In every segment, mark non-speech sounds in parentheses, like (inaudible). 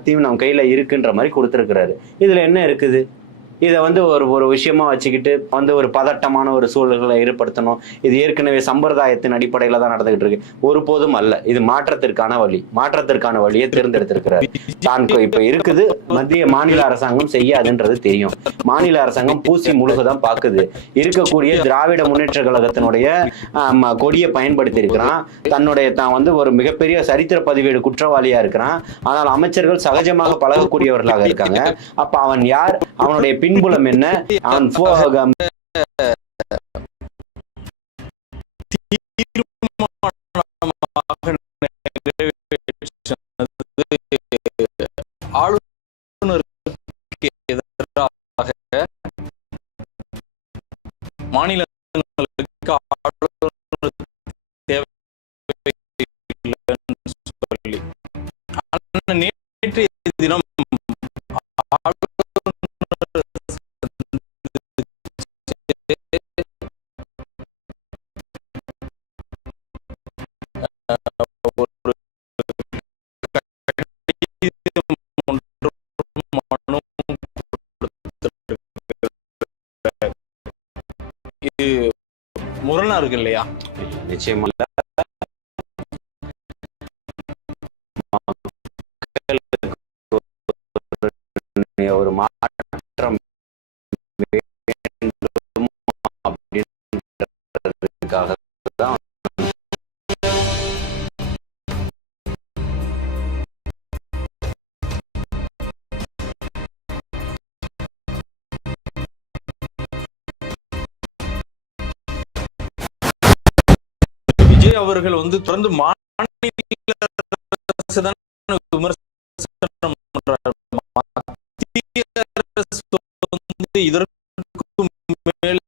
சக்தியும் நம்ம கையில இருக்குன்ற மாதிரி கொடுத்துருக்கிறாரு. இதுல என்ன இருக்குது? இதை வந்து ஒரு ஒரு விஷயமா வச்சுக்கிட்டு வந்து ஒரு பதட்டமான ஒரு சூழல்களை ஏற்படுத்தணும். இது ஏற்கனவே சம்பிரதாயத்தின் அடிப்படையில தான் நடந்துகிட்டு இருக்கு. ஒருபோதும் அல்ல. இது மாற்றத்திற்கான வழி. மாற்றத்திற்கான வழியை தேர்ந்தெடுத்திருக்கிறார். தான் இப்ப- இருக்குது. மத்திய மாநில அரசாங்கம் செய்யாதுன்றது தெரியும். மாநில அரசாங்கம் பூசி முழுகதான் பாக்குது. இருக்கக்கூடிய திராவிட முன்னேற்ற கழகத்தினுடைய கொடியை பயன்படுத்தி இருக்கிறான். தன்னுடைய தான் வந்து ஒரு மிகப்பெரிய சரித்திர பதிவேடு குற்றவாளியா இருக்கிறான். ஆனால் அமைச்சர்கள் சகஜமாக பழகக்கூடியவர்களாக இருக்காங்க. அப்ப அவன் யார்? அவனுடைய பின்புலம் என்ன? (laughs) அவன் முரணா இருக்கு இல்லையா? நிச்சயமா. விஜய் அவர்கள் வந்து தொடர்ந்து மாநில விமர்சனம் மத்திய அரசு வந்து இதற்கு மேல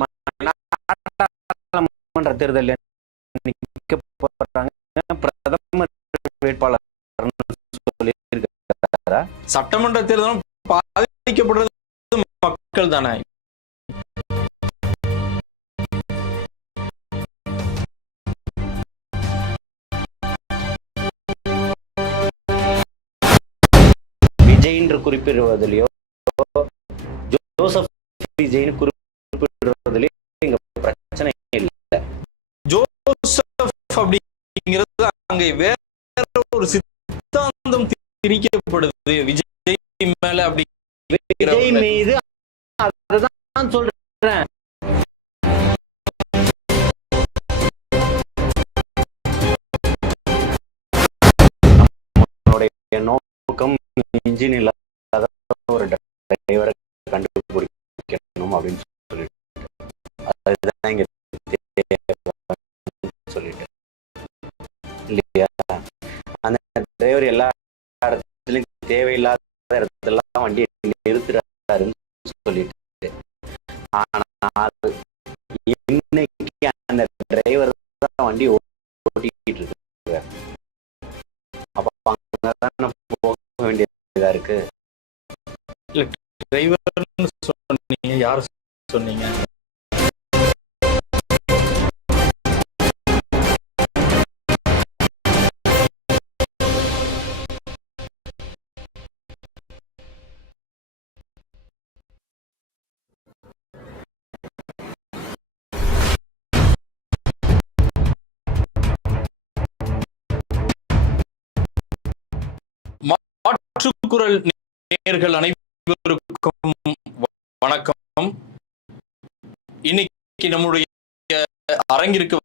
மாநில நாடாளுமன்ற தேர்தல் நிக்க போறாங்க. பிரதமர் வேட்பாளர் சட்டமன்ற தேர்தலும் பாதிக்கப்படுறது மக்கள் தானே. விஜய் என்று குறிப்பிடுவதிலையோ ஜோசப் விஜய்னு குறிப்பிடுவதிலையோ இங்க பிரச்சனை இல்லை. ஜோசப் அப்படிங்கிறது அங்கே வேற ஒரு சித்தாந்தம் திரிக்கப்படுது விஜய் மேல அப்படி விஜய் மீது அதுதான் சொல்றேன். நோக்கம் இன்ஜின் இல்லாத ஒரு டிரைவரை கண்டுபிடிக்கணும் அப்படின்னு சொல்லிட்டு. அதுதான் இங்க சொல்லிட்டு. இல்லையா? அந்த டிரைவர் எல்லா இடத்துலயும் தேவையில்லாத இடத்துலாம் வண்டியை நிறுத்துறாருன்னு சொல்லிட்டு. ஆனால் இன்னைக்கு அந்த டிரைவர் தான் வண்டி டிரைவர்னு சொன்னீங்க யார் சொன்னீங்க? மாற்றுக்குரல் அனைவருக்கும் அனைவருக்கும் வணக்கம். இன்னைக்கு நம்முடைய அரங்கிற்கு